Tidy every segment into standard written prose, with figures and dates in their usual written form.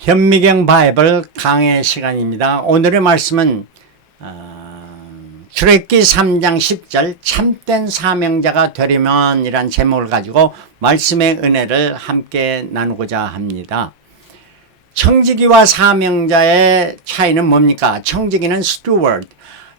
현미경 바이블 강해 시간입니다. 오늘의 말씀은 출애굽기 3장 10절 참된 사명자가 되려면 이란 제목을 가지고 말씀의 은혜를 함께 나누고자 합니다. 청지기와 사명자의 차이는 뭡니까? 청지기는 steward,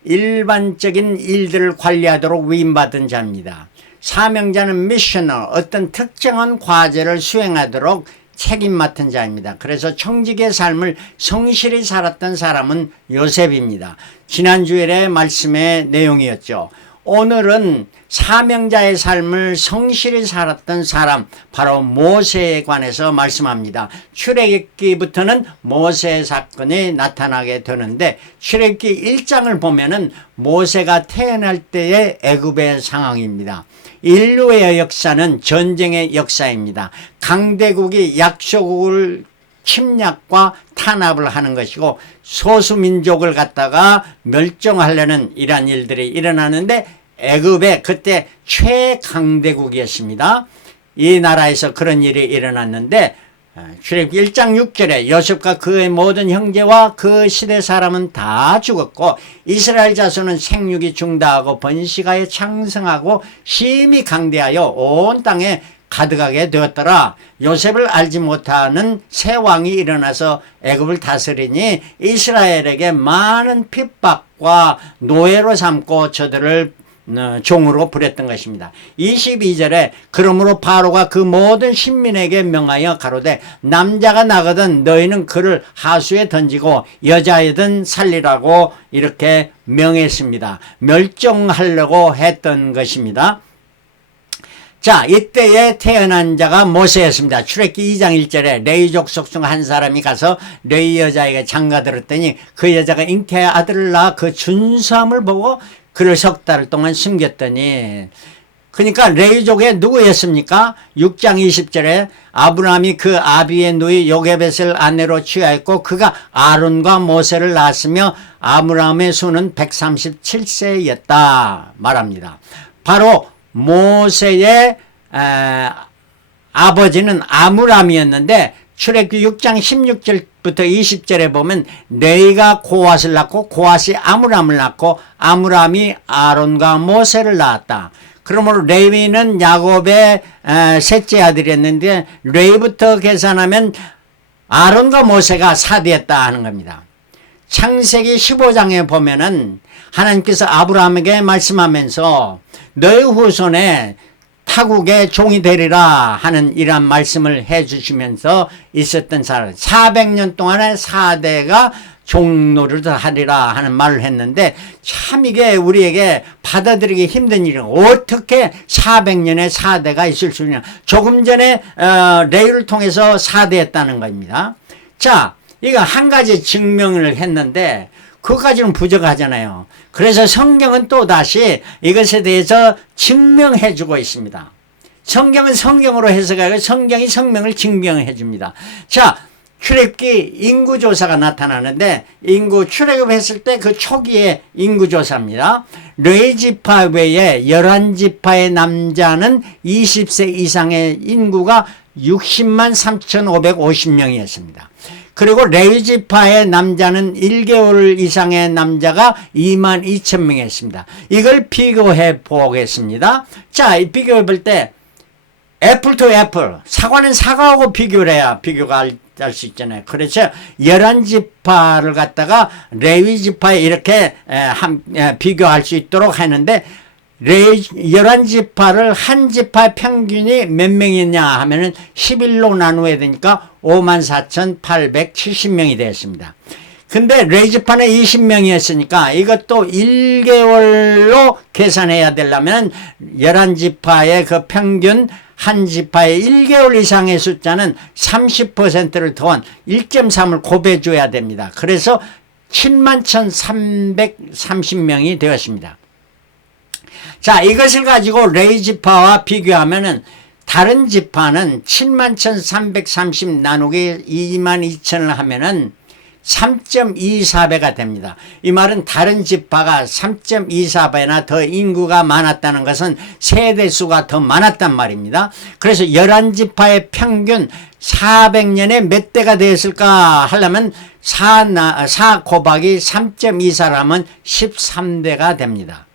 일반적인 일들을 관리하도록 위임받은 자입니다. 사명자는 missioner, 어떤 특정한 과제를 수행하도록 책임 맡은 자입니다. 그래서 청지기의 삶을 성실히 살았던 사람은 요셉입니다. 지난 주일의 말씀의 내용이었죠. 오늘은 사명자의 삶을 성실히 살았던 사람, 바로 모세에 관해서 말씀합니다. 출애굽기부터는 모세 사건이 나타나게 되는데, 출애굽기 1장을 보면은 모세가 태어날 때의 애굽의 상황입니다. 인류의 역사는 전쟁의 역사입니다. 강대국이 약소국을 침략과 탄압을 하는 것이고, 소수민족을 갖다가 멸종하려는 이러한 일들이 일어나는데, 애굽의 그때 최강대국이었습니다. 이 나라에서 그런 일이 일어났는데, 출애굽기 1장 6절에 요셉과 그의 모든 형제와 그 시대 사람은 다 죽었고 이스라엘 자손은 생육이 중다하고 번식하여 창성하고 심히 강대하여 온 땅에 가득하게 되었더라. 요셉을 알지 못하는 새 왕이 일어나서 애굽을 다스리니 이스라엘에게 많은 핍박과 노예로 삼고 저들을 종으로 부렸던 것입니다. 22절에 그러므로 바로가 그 모든 신민에게 명하여 가로되 남자가 나거든 너희는 그를 하수에 던지고 여자이든 살리라고 이렇게 명했습니다. 멸종하려고 했던 것입니다. 자, 이때에 태어난 자가 모세였습니다. 출애굽기 2장 1절에 레위족 속중 한 사람이 가서 레위 여자에게 장가들었더니 그 여자가 잉태의 아들을 낳아 그 준수함을 보고 그를 석 달 동안 숨겼더니, 그러니까 레위족의 누구였습니까? 6장 20절에 아브라함이 그 아비의 누이 요게벳을 아내로 취하였고 그가 아론과 모세를 낳았으며 아브라함의 수는 137세였다 말합니다. 바로 모세의 아버지는 아므람이었는데 출애굽기 6장 16절부터 20절에 보면 레위가 고앗을 낳고 고앗이 아므람을 낳고 아므람이 아론과 모세를 낳았다. 그러므로 레위는 야곱의 셋째 아들이었는데 레위부터 계산하면 아론과 모세가 4대였다 하는 겁니다. 창세기 15장에 보면은 하나님께서 아브라함에게 말씀하면서 너의 후손에 타국의 종이 되리라 하는 이러한 말씀을 해주시면서 있었던 사람, 400년 동안의 4대가 종노릇을 하리라 하는 말을 했는데, 참 이게 우리에게 받아들이기 힘든 일이에요. 어떻게 400년의 4대가 있을 수 있냐. 조금 전에 레위를 통해서 4대였다는 겁니다. 자, 이거 한 가지 증명을 했는데 그것까지는 부족하잖아요. 그래서 성경은 또다시 이것에 대해서 증명해 주고 있습니다. 성경은 성경으로 해석하고 성경이 성명을 증명해 줍니다. 자, 출애굽기 인구조사가 나타나는데, 인구 출애굽했을 때 그 초기의 인구조사입니다. 레위지파 외에 11지파의 남자는 20세 이상의 인구가 60만 3,550명이었습니다. 그리고 레위지파의 남자는 1개월 이상의 남자가 2만 2천 명이었습니다. 이걸 비교해 보겠습니다. 자, 비교해 볼 때 애플 투 애플, 사과는 사과하고 비교를 해야 비교가 할 수 있잖아요. 그래서 11지파를 갖다가 레위지파에 이렇게 비교할 수 있도록 하는데, 11지파를 한 지파 평균이 몇 명이냐 하면은 11로 나누어야 되니까 54,870명이 되었습니다. 근데 레위지파는 20명이었으니까 이것도 1개월로 계산해야 되려면 11지파의 그 평균 한 지파의 1개월 이상의 숫자는 30%를 더한 1.3을 곱해줘야 됩니다. 그래서 71,330명이 되었습니다. 자, 이것을 가지고 레위 지파와 비교하면은 다른 지파는 71,330 나누기 22,000을 하면은 3.24배가 됩니다. 이 말은 다른 지파가 3.24배나 더 인구가 많았다는 것은 세대수가 더 많았단 말입니다. 그래서 11지파의 평균 400년에 몇 대가 되었을까 하려면 4 곱하기 3.24라면 13대가 됩니다.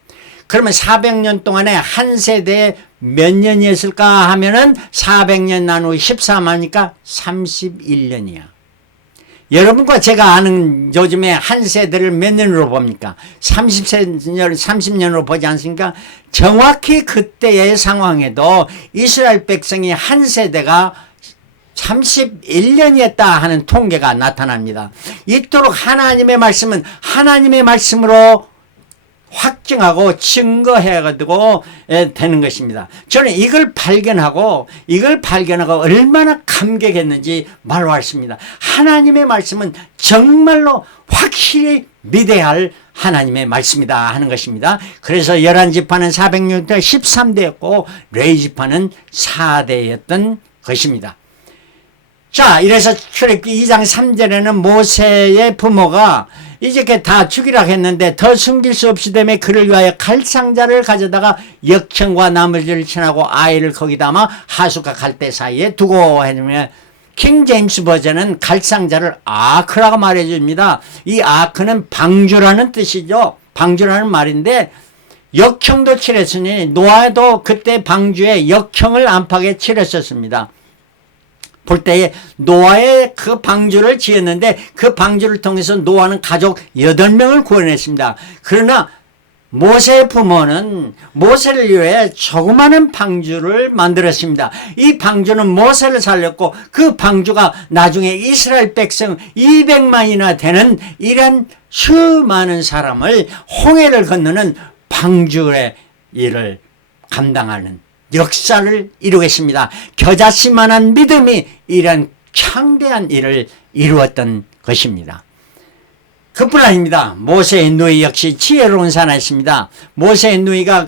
그러면 400년 동안에 한 세대에 몇 년이었을까 하면은 400년 나누기 13하니까 31년이야. 여러분과 제가 아는 요즘에 한 세대를 몇 년으로 봅니까? 30년으로 보지 않습니까? 정확히 그때의 상황에도 이스라엘 백성이 한 세대가 31년이었다 하는 통계가 나타납니다. 이토록 하나님의 말씀은 하나님의 말씀으로 확증하고 증거해가지고 되는 것입니다. 저는 이걸 발견하고 얼마나 감격했는지 말로 했습니다. 하나님의 말씀은 정말로 확실히 믿어야 할 하나님의 말씀이다 하는 것입니다. 그래서 11지파는 400년 때 13대였고 레위지파는 4대였던 것입니다. 자, 이래서 출애굽기 2장 3절에는 모세의 부모가 이렇게 다 죽이라 했는데 더 숨길 수 없이 되매 그를 위하여 갈상자를 가져다가 역청과 나머지를 친하고 아이를 거기 담아 하수가 갈대 사이에 두고 해주면 킹 제임스 버전은 갈상자를 아크라고 말해줍니다. 이 아크는 방주라는 뜻이죠. 방주라는 말인데 역청도 칠했으니 노아도 그때 방주에 역청을 안팎에 칠했었습니다. 볼 때에 노아의 그 방주를 지었는데 그 방주를 통해서 노아는 가족 8명을 구원했습니다. 그러나 모세의 부모는 모세를 위해 조그마한 방주를 만들었습니다. 이 방주는 모세를 살렸고 그 방주가 나중에 이스라엘 백성 200만이나 되는 이런 수많은 사람을 홍해를 건너는 방주의 일을 감당하는 역사를 이루겠습니다. 겨자씨만한 믿음이 이런 창대한 일을 이루었던 것입니다. 그뿐 아닙니다. 모세의 누이 역시 지혜로운 사나이였습니다. 모세의 누이가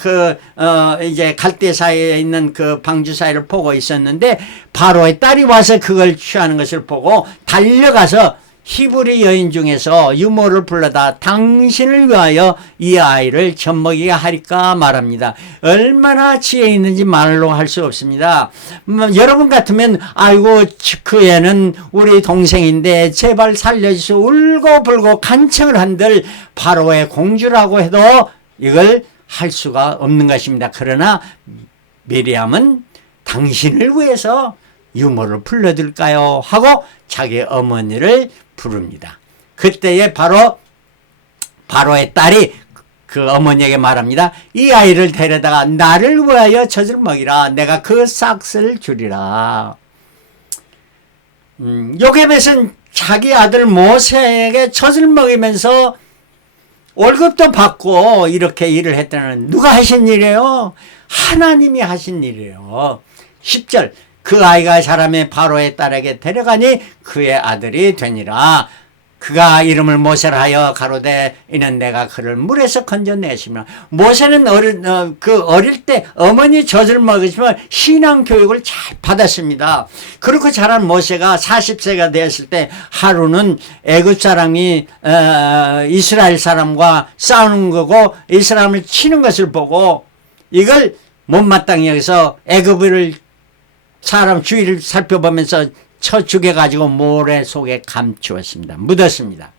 이제 갈대 사이에 있는 그 방주 사이를 보고 있었는데 바로의 딸이 와서 그걸 취하는 것을 보고 달려가서 히브리 여인 중에서 유모를 불러다 당신을 위하여 이 아이를 젖먹이게 하리까 말합니다. 얼마나 지혜 있는지 말로 할 수 없습니다. 여러분 같으면 아이고 그 애는 우리 동생인데 제발 살려주시오 울고불고 간청을 한들 바로의 공주라고 해도 이걸 할 수가 없는 것입니다. 그러나 미리암은 당신을 위해서 유모를 불러들까요 하고 자기 어머니를 부릅니다. 그때에 바로의 딸이 그 어머니에게 말합니다. 이 아이를 데려다가 나를 위하여 젖을 먹이라. 내가 그 싹스를 주리라. 요게벳은 자기 아들 모세에게 젖을 먹이면서 월급도 받고 이렇게 일을 했다는 누가 하신 일이에요? 하나님이 하신 일이에요. 10절 그 아이가 자라매 바로의 딸에게 데려가니 그의 아들이 되니라. 그가 이름을 모세라 하여 가로되 이는 내가 그를 물에서 건져내시며 모세는 어릴 때 어머니 젖을 먹으시면 신앙 교육을 잘 받았습니다. 그렇게 자란 모세가 40세가 되었을 때 하루는 애굽 사람이 이스라엘 사람과 싸우는 거고 이 사람을 치는 것을 보고 이걸 못마땅히 여기서 애굽을 사람 주위를 살펴보면서 쳐 죽여가지고 모래 속에 감추었습니다. 묻었습니다.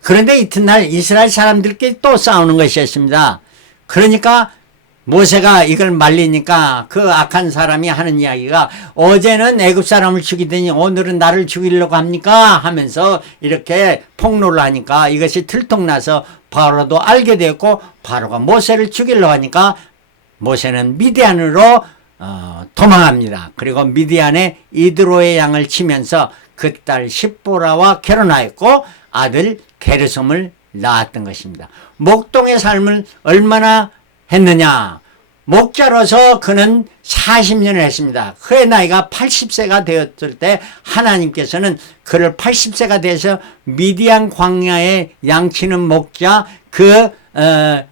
그런데 이튿날 이스라엘 사람들끼리 또 싸우는 것이었습니다. 그러니까 모세가 이걸 말리니까 그 악한 사람이 하는 이야기가 어제는 애굽 사람을 죽이더니 오늘은 나를 죽이려고 합니까? 하면서 이렇게 폭로를 하니까 이것이 들통나서 바로도 알게 되었고 바로가 모세를 죽이려고 하니까 모세는 미디안으로 도망합니다. 그리고 미디안의 이드로의 양을 치면서 그 딸 십보라와 결혼하였고 아들 게르솜을 낳았던 것입니다. 목동의 삶을 얼마나 했느냐? 목자로서 그는 40년을 했습니다. 그의 나이가 80세가 되었을 때 하나님께서는 그를 80세가 돼서 미디안 광야에 양치는 목자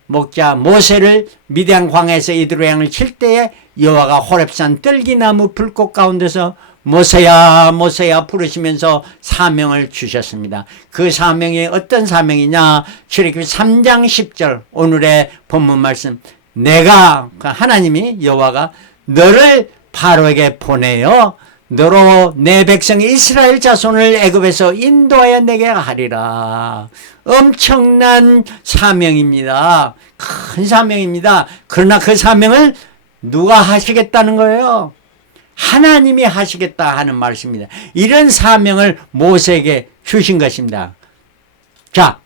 목자 모세를 미디안 광야에서 이드로 양을 칠 때에 여호와가 호렙산 뜰기나무 불꽃 가운데서 모세야 모세야 부르시면서 사명을 주셨습니다. 그 사명이 어떤 사명이냐? 출애굽기 3장 10절 오늘의 본문 말씀, 내가 하나님이 여호와가 너를 바로에게 보내어 너로 내 백성 이스라엘 자손을 애굽에서 인도하여 내게 하리라. 엄청난 사명입니다. 큰 사명입니다. 그러나 그 사명을 누가 하시겠다는 거예요? 하나님이 하시겠다 하는 말씀입니다. 이런 사명을 모세에게 주신 것입니다. 자,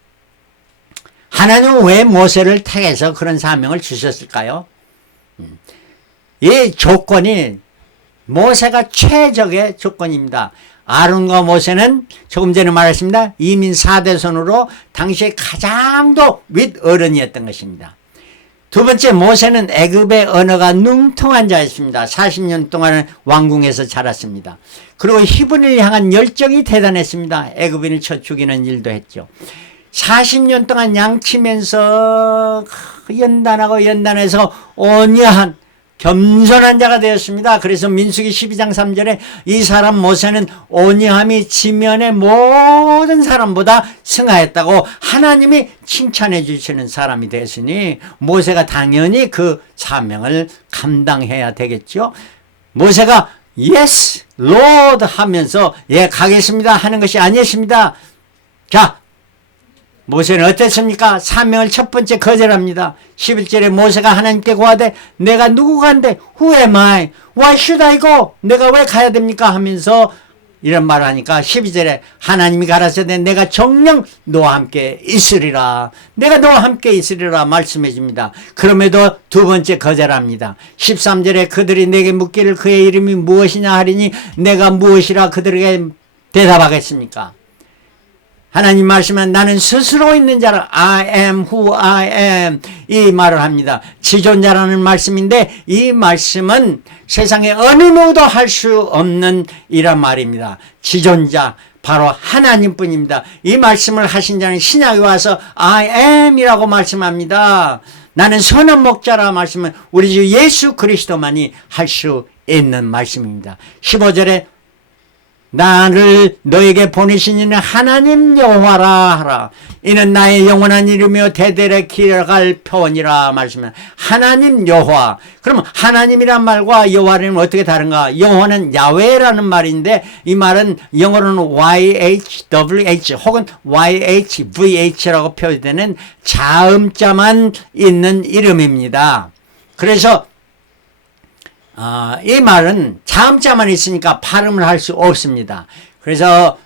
하나님은 왜 모세를 택해서 그런 사명을 주셨을까요? 이 조건이 모세가 최적의 조건입니다. 아론과 모세는 조금 전에 말했습니다. 이민 4대손으로 당시에 가장 윗 어른이었던 것입니다. 두 번째, 모세는 애굽의 언어가 능통한 자였습니다. 40년 동안 왕궁에서 자랐습니다. 그리고 히브리를 향한 열정이 대단했습니다. 애굽인을 쳐 죽이는 일도 했죠. 40년 동안 양치면서 연단해서 온유한 겸손한 자가 되었습니다. 그래서 민수기 12장 3절에 이 사람 모세는 온유함이 지면의 모든 사람보다 승하였다고 하나님이 칭찬해 주시는 사람이 되었으니 모세가 당연히 그 사명을 감당해야 되겠죠. 모세가 Yes, Lord 하면서 예 가겠습니다 하는 것이 아니었습니다. 자, 모세는 어땠습니까? 사명을 첫 번째 거절합니다. 11절에 모세가 하나님께 고하되 내가 누구간데 Who am I? Why should I go? 내가 왜 가야 됩니까? 하면서 이런 말을 하니까 12절에 하나님이 가라사대 내가 정녕 너와 함께 있으리라. 내가 너와 함께 있으리라 말씀해 줍니다. 그럼에도 두 번째 거절합니다. 13절에 그들이 내게 묻기를 그의 이름이 무엇이냐 하리니 내가 무엇이라 그들에게 대답하겠습니까? 하나님 말씀은 나는 스스로 있는 자라 I am who I am 이 말을 합니다. 지존자라는 말씀인데 이 말씀은 세상에 어느 누구도 할 수 없는 이란 말입니다. 지존자 바로 하나님뿐입니다. 이 말씀을 하신 자는 신약에 와서 I am 이라고 말씀합니다. 나는 선한 목자라 말씀은 우리 주 예수 그리스도만이 할 수 있는 말씀입니다. 15절에 나를 너에게 보내신 이는 하나님 여호와라 하라. 이는 나의 영원한 이름이요 대대에 기어갈 표원이라 말씀은 하나님 여호와. 그러면 하나님이란 말과 여호와는 어떻게 다른가? 여호와는 야훼라는 말인데 이 말은 영어로는 YHWH 혹은 YHVH라고 표현되는 자음자만 있는 이름입니다. 그래서 이 말은 자음자만 있으니까 발음을 할 수 없습니다. 그래서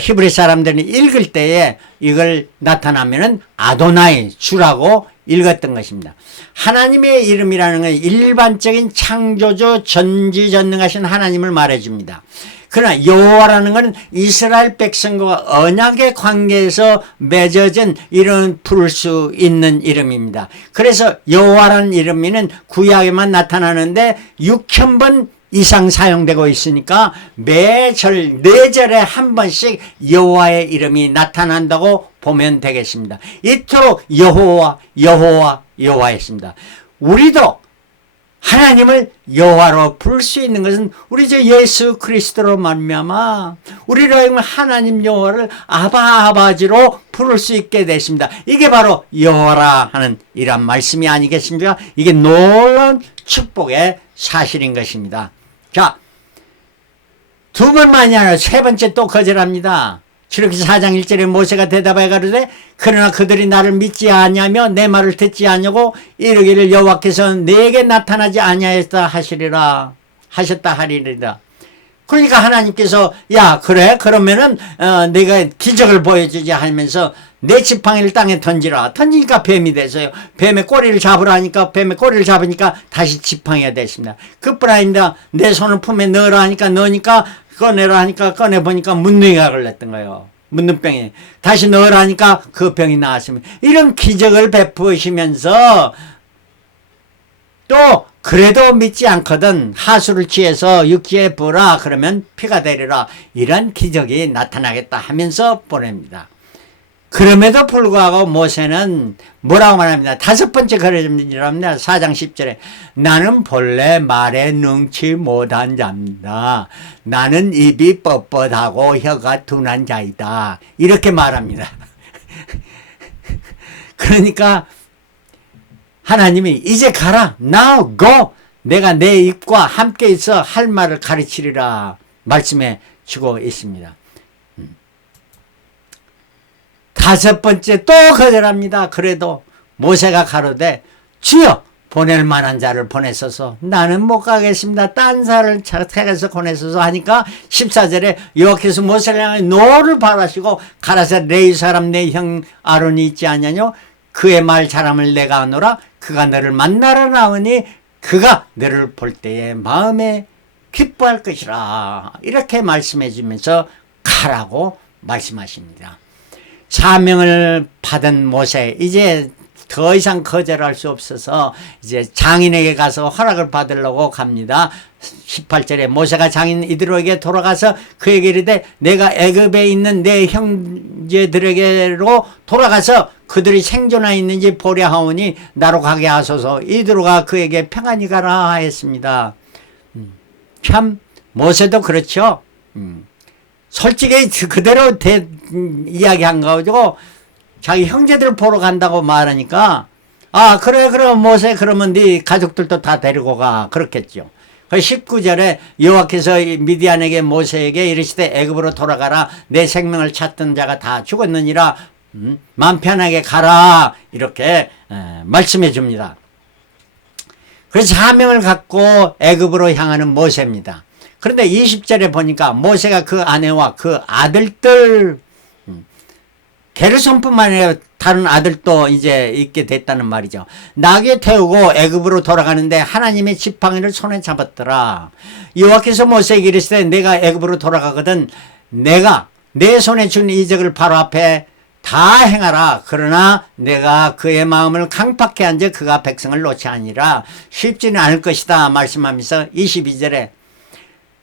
히브리 사람들이 읽을 때에 이걸 나타나면은 아도나이 주라고 읽었던 것입니다. 하나님의 이름이라는 건 일반적인 창조주 전지전능하신 하나님을 말해줍니다. 그러나 여호와라는 것은 이스라엘 백성과 언약의 관계에서 맺어진 이름 부를 수 있는 이름입니다. 그래서 여호와라는 이름은 구약에만 나타나는데 6,000번 이상 사용되고 있으니까 매절 4절에 한 번씩 여호와의 이름이 나타난다고 보면 되겠습니다. 이토록 여호와 여호와 여호와였습니다. 우리도 하나님을 여호와로 부를 수 있는 것은 우리 저 예수 그리스도로 말미암아 우리로 하여금 하나님 여호와를 아바지로 부를 수 있게 됐습니다. 이게 바로 여호와라 하는 이런 말씀이 아니겠습니까? 이게 놀라운 축복의 사실인 것입니다. 자, 두 번만이 아니라 세 번째 또 거절합니다. 출애굽기 4장 1절에 모세가 대답하여 가로되 그러나 그들이 나를 믿지 아니하며 내 말을 듣지 아니하고 이르기를 여호와께서 내게 나타나지 아니하였다 하시리라 하셨다 하리리라. 그러니까 하나님께서 야 그래 그러면은 내가 기적을 보여주지 하면서 내 지팡이를 땅에 던지라. 던지니까 뱀이 됐어요. 뱀의 꼬리를 잡으라 하니까 뱀의 꼬리를 잡으니까 다시 지팡이가 됐습니다. 그뿐 아닙니다. 내 손을 품에 넣으라 하니까 넣으니까 꺼내라 하니까 꺼내보니까 문둥이가 걸렸던 거예요. 문둥병이. 다시 넣으라 하니까 그 병이 나았습니다. 이런 기적을 베푸시면서 또 그래도 믿지 않거든 하수를 취해서 육지에 부으라 그러면 피가 되리라. 이런 기적이 나타나겠다 하면서 보냅니다. 그럼에도 불구하고 모세는 뭐라고 말합니다. 다섯 번째 그러랍니다. 4장 10절에 나는 본래 말에 능치 못한 자입니다. 나는 입이 뻣뻣하고 혀가 둔한 자이다. 이렇게 말합니다. 그러니까 하나님이 이제 가라. Now go. 내가 내 입과 함께 있어 할 말을 가르치리라 말씀해 주고 있습니다. 다섯 번째 또 거절합니다. 그래도 모세가 가로되 주여 보낼 만한 자를 보내소서. 나는 못 가겠습니다. 딴 사람을 택해서 보내소서 하니까 14절에 여호와께서 모세를 향해 노를 발하시고 가라사 레위 사람 내 형 아론이 있지 않냐뇨. 그의 말 잘함을 내가 아노라. 그가 너를 만나러 나오니 그가 너를 볼 때에 마음에 기뻐할 것이라. 이렇게 말씀해 주면서 가라고 말씀하십니다. 사명을 받은 모세, 이제 더 이상 거절할 수 없어서 이제 장인에게 가서 허락을 받으려고 갑니다. 18절에 모세가 장인 이드로에게 돌아가서 그에게 이르되 내가 애굽에 있는 내 형제들에게로 돌아가서 그들이 생존하여 있는지 보려 하오니 나로 가게 하소서. 이드로가 그에게 평안히 가라 하였습니다. 참 모세도 그렇죠. 솔직히 그대로 이야기한 거 가지고 자기 형제들 보러 간다고 말하니까 아 그래 그럼 모세 그러면 네 가족들도 다 데리고 가 그렇겠죠. 그 19절에 여호와께서 미디안에게 모세에게 이르시되 애굽으로 돌아가라. 내 생명을 찾던 자가 다 죽었느니라. 마음 편하게 가라 이렇게 말씀해 줍니다. 그래서 사명을 갖고 애굽으로 향하는 모세입니다. 그런데 20절에 보니까 모세가 그 아내와 그 아들들 게르손뿐만 아니라 다른 아들도 이제 있게 됐다는 말이죠. 나귀 태우고 애굽으로 돌아가는데 하나님의 지팡이를 손에 잡았더라. 여호와께서 모세에게 이르시되 내가 애굽으로 돌아가거든 내가 내 손에 준 이적을 바로 앞에 다 행하라. 그러나 내가 그의 마음을 강팍해 한즉 그가 백성을 놓지 아니라 쉽지는 않을 것이다 말씀하면서 22절에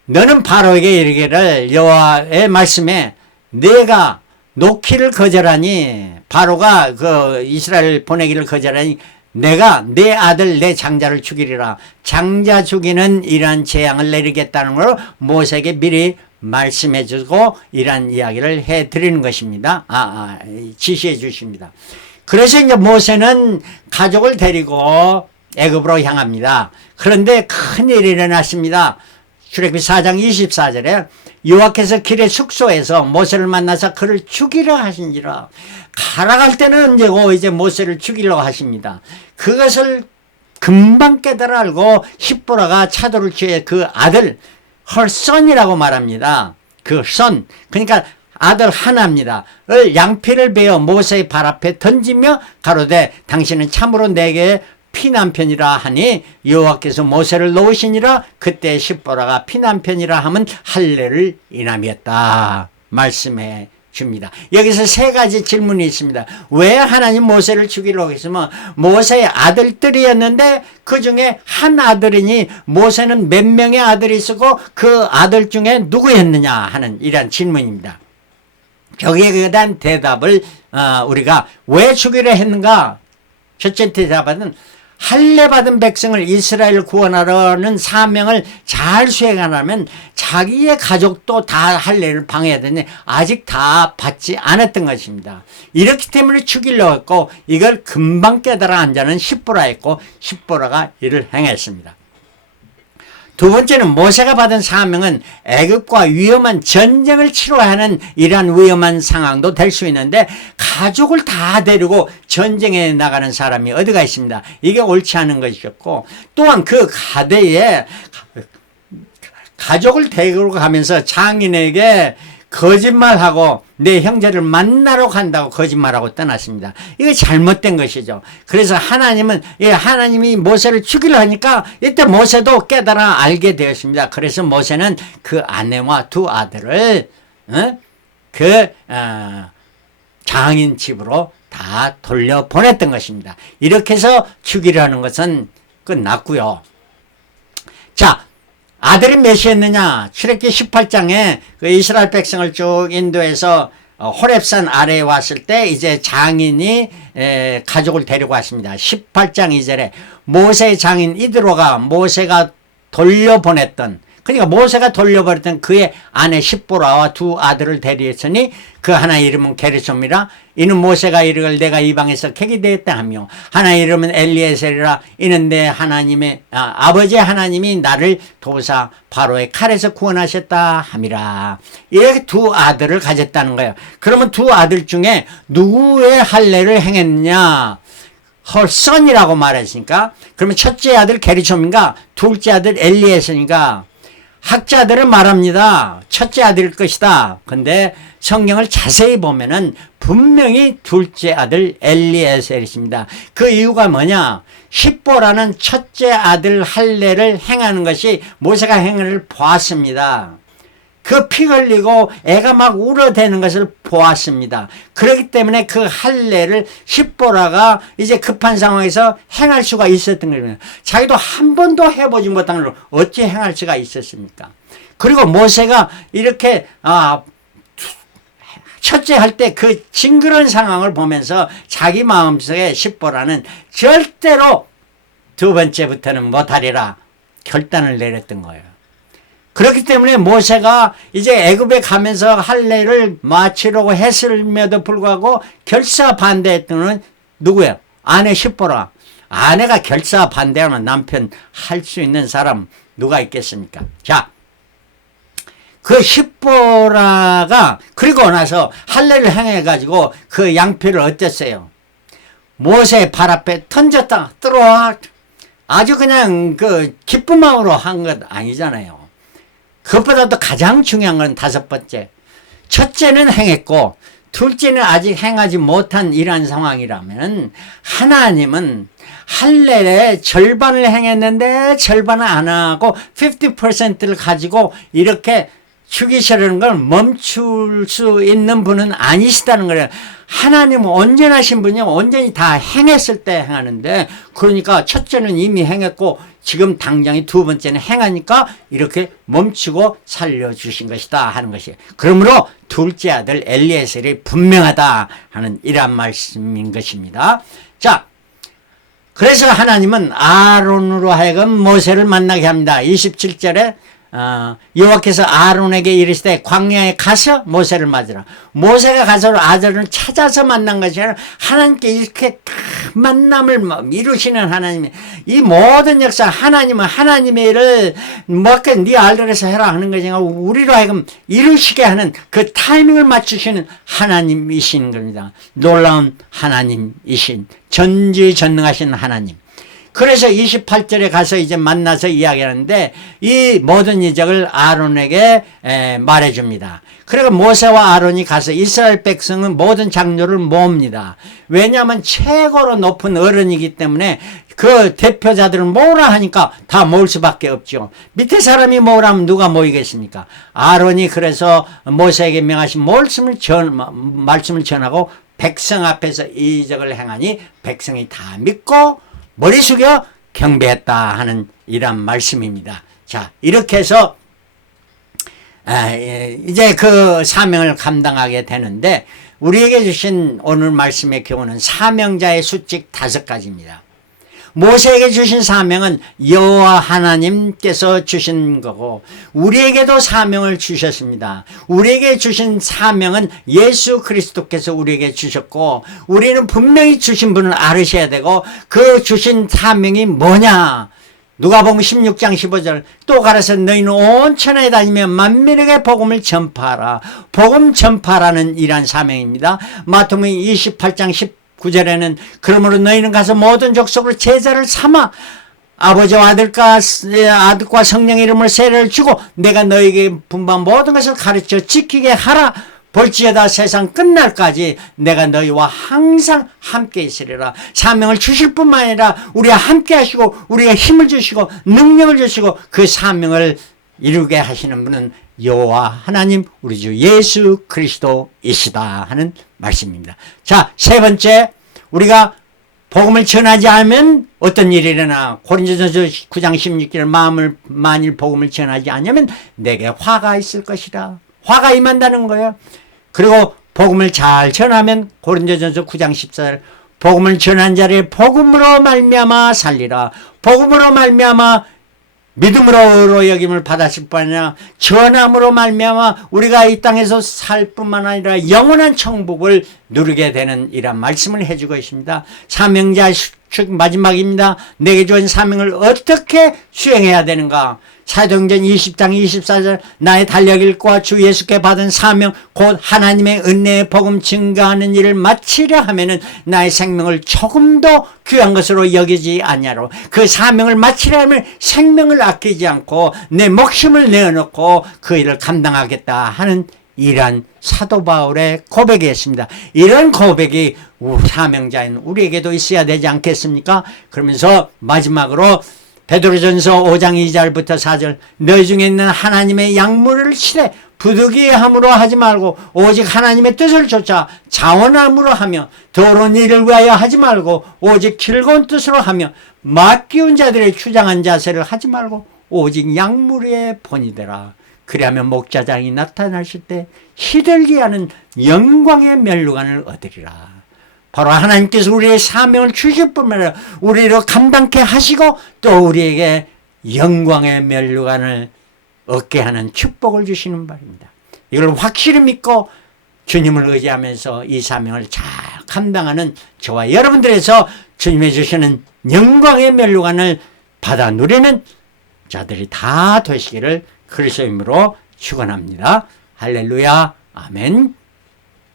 너는 바로에게 이르기를 여호와의 말씀에 내가 놓기를 거절하니 바로가 그 이스라엘 보내기를 거절하니 내가 내 아들 내 장자를 죽이리라. 장자 죽이는 이러한 재앙을 내리겠다는 걸 모세에게 미리 말씀해 주고 이러한 이야기를 해 드리는 것입니다. 지시해 주십니다. 그래서 이제 모세는 가족을 데리고 애굽으로 향합니다. 그런데 큰일이 일어났습니다. 출애굽기 4장 24절에 여호와께서 길의 숙소에서 모세를 만나서 그를 죽이려 하신지라. 가라갈 때는 언제고 이제 모세를 죽이려고 하십니다. 그것을 금방 깨달아 알고 십보라가 차도를 취해 그 아들 her son이라고 말합니다. 그 son 그러니까 아들 하나입니다. 을 양피를 베어 모세의 발 앞에 던지며 가로되 당신은 참으로 내게 피난편이라 하니 여호와께서 모세를 놓으시니라. 그때 십보라가 피난편이라 하면 할례를 인함이었다 말씀해 줍니다. 여기서 세 가지 질문이 있습니다. 왜 하나님 모세를 죽이려고 했으면 모세의 아들들이었는데 그 중에 한 아들이니 모세는 몇 명의 아들이 있었고 그 아들 중에 누구였느냐 하는 이러한 질문입니다. 여기에 대한 대답을 우리가 왜 죽이려 했는가. 첫째 대답은 할례 받은 백성을 이스라엘을 구원하려는 사명을 잘 수행하려면 자기의 가족도 다 할례를 방해해야 되는데 아직 다 받지 않았던 것입니다. 이렇기 때문에 죽이려고 했고 이걸 금방 깨달아 한 자는 십보라였고 십보라가 이를 행했습니다. 두 번째는 모세가 받은 사명은 애굽과 위험한 전쟁을 치러야 하는 이러한 위험한 상황도 될 수 있는데 가족을 다 데리고 전쟁에 나가는 사람이 어디가 있습니다. 이게 옳지 않은 것이었고 또한 그 가대에 가족을 데리고 가면서 장인에게 거짓말하고 내 형제를 만나러 간다고 거짓말하고 떠났습니다. 이게 잘못된 것이죠. 그래서 하나님은 하나님이 모세를 죽이려 하니까 이때 모세도 깨달아 알게 되었습니다. 그래서 모세는 그 아내와 두 아들을 장인 집으로 다 돌려보냈던 것입니다. 이렇게 해서 죽이려 하는 것은 끝났고요. 자, 아들이 몇이었느냐? 출애굽기 18장에 그 이스라엘 백성을 쭉 인도해서 호렙산 아래에 왔을 때 이제 장인이 가족을 데리고 왔습니다. 18장 2절에 모세의 장인 이드로가 모세가 돌려보냈던, 그러니까 모세가 돌려보냈던 그의 아내 십보라와 두 아들을 데리었으니 그 하나 이름은 게르솜이라. 이는 모세가 이르길 내가 이방에서 객이 되었다 하며, 하나 이름은 엘리에셀이라. 이는 내 하나님의 아버지 하나님이 나를 도우사 바로의 칼에서 구원하셨다 함이라. 이렇게 두 아들을 가졌다는 거예요. 그러면 두 아들 중에 누구의 할례를 행했느냐? 헐선이라고 말했으니까, 그러면 첫째 아들 게르솜인가 둘째 아들 엘리에셀인가? 학자들은 말합니다. 첫째 아들일 것이다. 근데 성경을 자세히 보면은 분명히 둘째 아들 엘리에셀이십니다. 그 이유가 뭐냐? 십보라는 첫째 아들 할례를 행하는 것이 모세가 행을 보았습니다. 그 피 흘리고 애가 막 울어대는 것을 보았습니다. 그렇기 때문에 그 할례를 십보라가 이제 급한 상황에서 행할 수가 있었던 거예요. 자기도 한 번도 해보지 못한 걸 어찌 행할 수가 있었습니까? 그리고 모세가 이렇게 첫째 할 때 그 징그러운 상황을 보면서 자기 마음속에 십보라는 절대로 두 번째부터는 못하리라 결단을 내렸던 거예요. 그렇기 때문에 모세가 이제 애굽에 가면서 할례를 마치려고 했음에도 불구하고 결사 반대했던 건 누구예요? 아내 십보라. 아내가 결사 반대하면 남편 할 수 있는 사람 누가 있겠습니까? 자, 그 십보라가 그리고 나서 할례를 행해가지고 그 양피를 어땠어요? 모세 발 앞에 던졌다 들어와. 아주 그냥 그 기쁜 마음으로 한 것 아니잖아요. 그것보다도 가장 중요한 건 다섯 번째. 첫째는 행했고 둘째는 아직 행하지 못한 이러한 상황이라면 하나님은 할례의 절반을 행했는데 절반을 안 하고 50%를 가지고 이렇게 죽이시려는 걸 멈출 수 있는 분은 아니시다는 거예요. 하나님은 온전하신 분이 온전히 다 행했을 때 행하는데, 그러니까 첫째는 이미 행했고 지금 당장이 두 번째는 행하니까 이렇게 멈추고 살려주신 것이다 하는 것이에요. 그러므로 둘째 아들 엘리에셀이 분명하다 하는 이러한 말씀인 것입니다. 자, 그래서 하나님은 아론으로 하여금 모세를 만나게 합니다. 27절에 여호와께서 아론에게 이르시되 광야에 가서 모세를 맞으라. 모세가 가서 아론을 찾아서 만난 것이 아니라 하나님께 이렇게 만남을 이루시는 하나님이, 이 모든 역사 하나님은 하나님의 일을 네 알들에서 해라 하는 것이 아니라 우리로 하여금 이루시게 하는 그 타이밍을 맞추시는 하나님이신 겁니다. 놀라운 하나님이신 전지전능하신 하나님. 그래서 28절에 가서 이제 만나서 이야기하는데 이 모든 이적을 아론에게 말해줍니다. 그리고 모세와 아론이 가서 이스라엘 백성은 모든 장로를 모읍니다. 왜냐하면 최고로 높은 어른이기 때문에 그 대표자들은 모으라 하니까 다 모을 수밖에 없죠. 밑에 사람이 모으라면 누가 모이겠습니까? 아론이 그래서 모세에게 명하신 말씀을 전하고 백성 앞에서 이적을 행하니 백성이 다 믿고 머리 숙여 경배했다 하는 이런 말씀입니다. 자, 이렇게 해서 이제 그 사명을 감당하게 되는데, 우리에게 주신 오늘 말씀의 경우는 사명자의 수칙 5가지입니다. 모세에게 주신 사명은 여호와 하나님께서 주신 거고, 우리에게도 사명을 주셨습니다. 우리에게 주신 사명은 예수 그리스도께서 우리에게 주셨고, 우리는 분명히 주신 분을 알으셔야 되고, 그 주신 사명이 뭐냐? 누가복음 16장 15절 또 가라서 너희는 온 천하에 다니며 만민에게 복음을 전파하라. 복음 전파라는 이러한 사명입니다. 마태복음 28장 19절에는 그러므로 너희는 가서 모든 족속을 제자를 삼아 아버지와 아들과 성령의 이름으로 세례를 주고 내가 너희에게 분부한 모든 것을 가르쳐 지키게 하라. 볼지어다 세상 끝날까지 내가 너희와 항상 함께 있으리라. 사명을 주실 뿐만 아니라 우리와 함께 하시고 우리가 힘을 주시고 능력을 주시고 그 사명을 이루게 하시는 분은 여호와 하나님 우리 주 예수 그리스도이시다 하는 말씀입니다. 자, 세 번째, 우리가 복음을 전하지 않으면 어떤 일이 일어나? 고린도전서 9장 16절 마음을 만일 복음을 전하지 않으면 내게 화가 있을 것이라. 화가 임한다는 거예요. 그리고 복음을 잘 전하면 고린도전서 9장 14절 복음을 전한 자를 복음으로 말미암아 살리라. 복음으로 말미암아 믿음으로 여김을 받았을 뿐 아니라 전함으로 말미암아 우리가 이 땅에서 살 뿐만 아니라 영원한 천국을 누리게 되는 이란 말씀을 해주고 있습니다. 사명자 수축 마지막입니다. 내게 주은 사명을 어떻게 수행해야 되는가? 사도행전 20장 24절 나의 달력일과 주 예수께 받은 사명 곧 하나님의 은혜의 복음 증가하는 일을 마치려 하면은 나의 생명을 조금 더 귀한 것으로 여기지 않냐로 그 사명을 마치려 하면 생명을 아끼지 않고 내 목숨을 내어놓고 그 일을 감당하겠다 하는 이러한 사도 바울의 고백이었습니다. 이런 고백이 사명자인 우리에게도 있어야 되지 않겠습니까? 그러면서 마지막으로 베드로전서 5장 2절부터 4절 너희 중에 있는 하나님의 약물을 치되 부득이함으로 하지 말고 오직 하나님의 뜻을 쫓아 자원함으로 하며 더러운 일을 위하여 하지 말고 오직 즐거운 뜻으로 하며 맡기운 자들의 추장한 자세를 하지 말고 오직 약물의 본이 되라. 그리하면 목자장이 나타나실 때 시들게 하는 영광의 면류관을 얻으리라. 바로 하나님께서 우리의 사명을 주실 뿐만 아니라 우리를 감당케 하시고 또 우리에게 영광의 면류관을 얻게 하는 축복을 주시는 바입니다. 이걸 확실히 믿고 주님을 의지하면서 이 사명을 잘 감당하는 저와 여러분들에서 주님이 주시는 영광의 면류관을 받아 누리는 자들이 다 되시기를 그리스도의 이름으로 축원합니다. 할렐루야. 아멘.